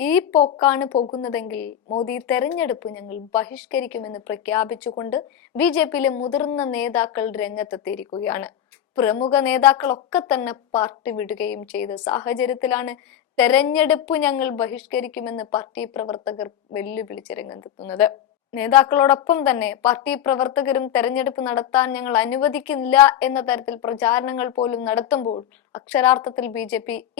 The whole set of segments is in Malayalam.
ഈ പോക്കാണ് പോകുന്നതെങ്കിൽ മോദി തെരഞ്ഞെടുപ്പ് ഞങ്ങൾ ബഹിഷ്കരിക്കുമെന്ന് പ്രഖ്യാപിച്ചുകൊണ്ട് ബി ജെ പിയിലെ മുതിർന്ന നേതാക്കൾ രംഗത്തെത്തിയിരിക്കുകയാണ്. പ്രമുഖ നേതാക്കളൊക്കെ തന്നെ പാർട്ടി വിടുകയും ചെയ്ത സാഹചര്യത്തിലാണ് തെരഞ്ഞെടുപ്പ് ഞങ്ങൾ ബഹിഷ്കരിക്കുമെന്ന് പാർട്ടി പ്രവർത്തകർ വെല്ലുവിളിച്ച് രംഗത്തെത്തുന്നത്. നേതാക്കളോടൊപ്പം തന്നെ പാർട്ടി പ്രവർത്തകരും തെരഞ്ഞെടുപ്പ് നടത്താൻ ഞങ്ങൾ അനുവദിക്കില്ല എന്ന തരത്തിൽ പ്രചാരണങ്ങൾ പോലും നടത്തുമ്പോൾ അക്ഷരാർത്ഥത്തിൽ ബി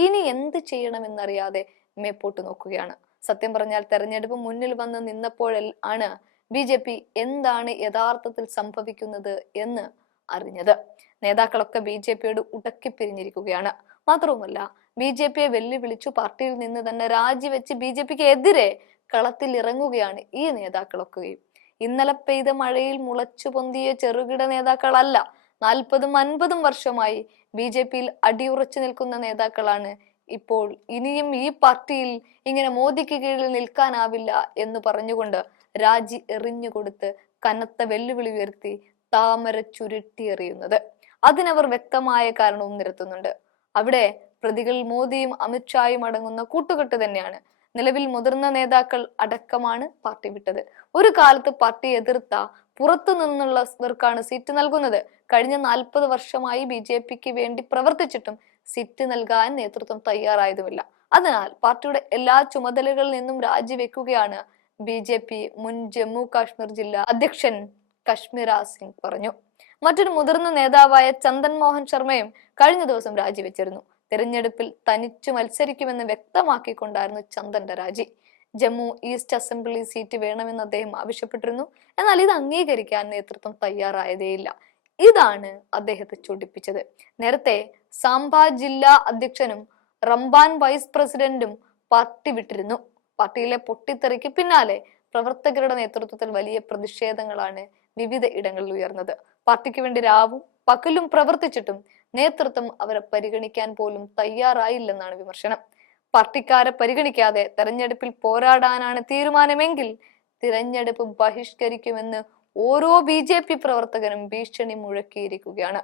ഇനി എന്ത് ചെയ്യണമെന്നറിയാതെ മേപ്പോട്ട് നോക്കുകയാണ്. സത്യം പറഞ്ഞാൽ തെരഞ്ഞെടുപ്പ് മുന്നിൽ വന്ന് നിന്നപ്പോഴാണ് ബി ജെ പി എന്താണ് യഥാർത്ഥത്തിൽ സംഭവിക്കുന്നത് എന്ന് അറിഞ്ഞത്. നേതാക്കളൊക്കെ ബി ജെ പിയോട് ഉടക്കിപ്പിരിഞ്ഞിരിക്കുകയാണ് മാത്രവുമല്ല ബി ജെ പിയെ വെല്ലുവിളിച്ചു പാർട്ടിയിൽ നിന്ന് തന്നെ രാജിവെച്ച് ബി ജെ പിക്ക് എതിരെ കളത്തിൽ ഇറങ്ങുകയാണ് ഈ നേതാക്കളൊക്കെയും ഇന്നലെ പെയ്ത മഴയിൽ മുളച്ചു പൊന്തിയ ചെറുകിട നേതാക്കളല്ല നാൽപ്പതും അൻപതും വർഷമായി ബി ജെ പിയിൽ അടിയുറച്ചു നിൽക്കുന്ന നേതാക്കളാണ് ഇപ്പോൾ ഇനിയും ഈ പാർട്ടിയിൽ ഇങ്ങനെ മോദിക്ക് കീഴിൽ നിൽക്കാനാവില്ല എന്ന് പറഞ്ഞുകൊണ്ട് രാജി എറിഞ്ഞുകൊടുത്ത് കനത്ത വെല്ലുവിളി ഉയർത്തി താമര ചുരുട്ടി എറിയുന്നത് അതിനവർ വ്യക്തമായ കാരണവും നിരത്തുന്നുണ്ട്. അവിടെ പ്രതികൾ മോദിയും അമിത്ഷായും അടങ്ങുന്ന കൂട്ടുകെട്ട് തന്നെയാണ്. നിലവിൽ മുതിർന്ന നേതാക്കൾ അടക്കമാണ് പാർട്ടി വിട്ടത്. ഒരു കാലത്ത് പാർട്ടി എതിർത്ത പുറത്തു നിന്നുള്ളവർക്കാണ് സീറ്റ് നൽകുന്നത്. കഴിഞ്ഞ നാൽപ്പത് വർഷമായി ബി ജെ പിക്ക് വേണ്ടി പ്രവർത്തിച്ചിട്ടും സീറ്റ് നൽകാൻ നേതൃത്വം തയ്യാറായതുമില്ല. അതിനാൽ പാർട്ടിയുടെ എല്ലാ ചുമതലകളിൽ നിന്നും രാജിവെക്കുകയാണ് ബി ജെ പി മുൻ ജമ്മു കാശ്മീർ ജില്ലാ അധ്യക്ഷൻ കശ്മീര സിംഗ് പറഞ്ഞു. മറ്റൊരു മുതിർന്ന നേതാവായ ചന്ദൻ മോഹൻ ശർമ്മയും കഴിഞ്ഞ ദിവസം രാജിവെച്ചിരുന്നു. തെരഞ്ഞെടുപ്പിൽ തനിച്ചു മത്സരിക്കുമെന്ന് വ്യക്തമാക്കിക്കൊണ്ടായിരുന്നു ചന്ദന്റെ രാജി. ജമ്മു ഈസ്റ്റ് അസംബ്ലി സീറ്റ് വേണമെന്ന് അദ്ദേഹം ആവശ്യപ്പെട്ടിരുന്നു. എന്നാൽ ഇത് അംഗീകരിക്കാൻ നേതൃത്വം തയ്യാറായതേയില്ല. ഇതാണ് അദ്ദേഹത്തെ ചൊടിപ്പിച്ചത്. നേരത്തെ സാംബ ജില്ലാ അധ്യക്ഷനും റംബാൻ വൈസ് പ്രസിഡന്റും പാർട്ടി വിട്ടിരുന്നു. പാർട്ടിയിലെ പൊട്ടിത്തെറിക്ക് പിന്നാലെ പ്രവർത്തകരുടെ നേതൃത്വത്തിൽ വലിയ പ്രതിഷേധങ്ങളാണ് വിവിധ ഇടങ്ങളിൽ ഉയർന്നത്. പാർട്ടിക്ക് വേണ്ടി രാവും പകലും പ്രവർത്തിച്ചിട്ടും നേതൃത്വം അവരെ പരിഗണിക്കാൻ പോലും തയ്യാറായില്ലെന്നാണ് വിമർശനം. പാർട്ടിക്കാരെ പരിഗണിക്കാതെ തെരഞ്ഞെടുപ്പിൽ പോരാടാനാണ് തീരുമാനമെങ്കിൽ തിരഞ്ഞെടുപ്പ് ബഹിഷ്കരിക്കുമെന്ന് ഓരോ ബി ജെ പി പ്രവർത്തകനും ഭീഷണി മുഴക്കിയിരിക്കുകയാണ്.